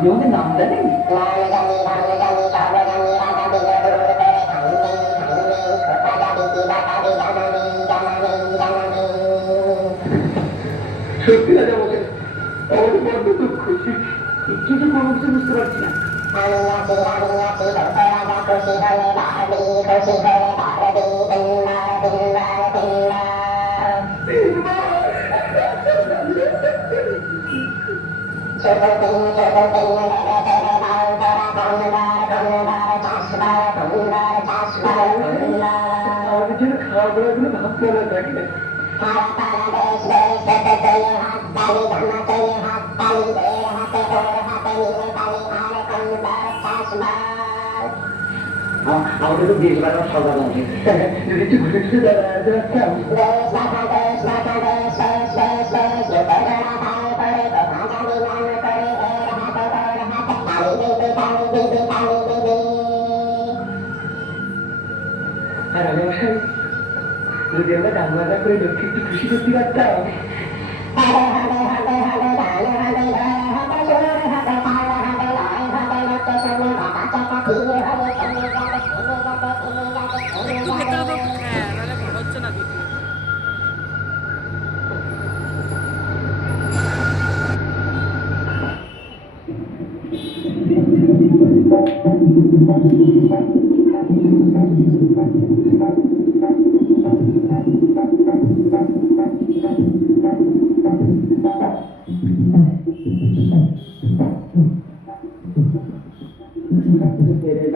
আপনি আমাদের নাম জানেন? সত্যি রাজা বলছেন, আমাদের বড্ড দুঃখ, কিন্তু কোনো কিছু বুঝতে পারছি না। আমাদের জন্য খাওয়া দাওয়া গুলো ভাবতে না থাকে। আমাদের তো দেশ বাড়ানোর সজাগ আছে, যদি একটু ঘুরে ঘুরে বেড়াতে পারতাম। আর রাজামশাই, যদি আমরা গান বাজনা করে লোককে একটু খুশি করতে পারতাম। একটু ভেতরে তো হ্যাঁ, নাহলে হচ্ছে না ভিডিও।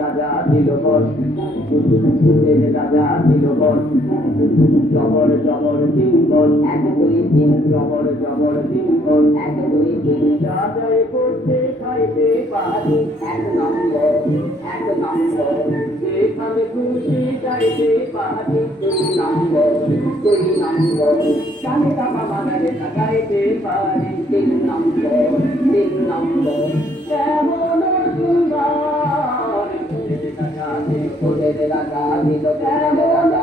রাজা দিল বল, রাজা দিল বল, জবর জবর দিন বল, এক দুই তিন, জবর জবর দিন বল, এক দুই তিন, রাজায় করতে খাইতে পারি, এক নম্বর, এক নম্বর, যেখানে খুশি যাইতে পারি, দুই নম্বর, দুই নম্বর, জানে বাবা বানারে গাইতে পারি, তিন নম্বর, তিন নম্বর, কেমন সুন্দর, রাজা দিল, কেমন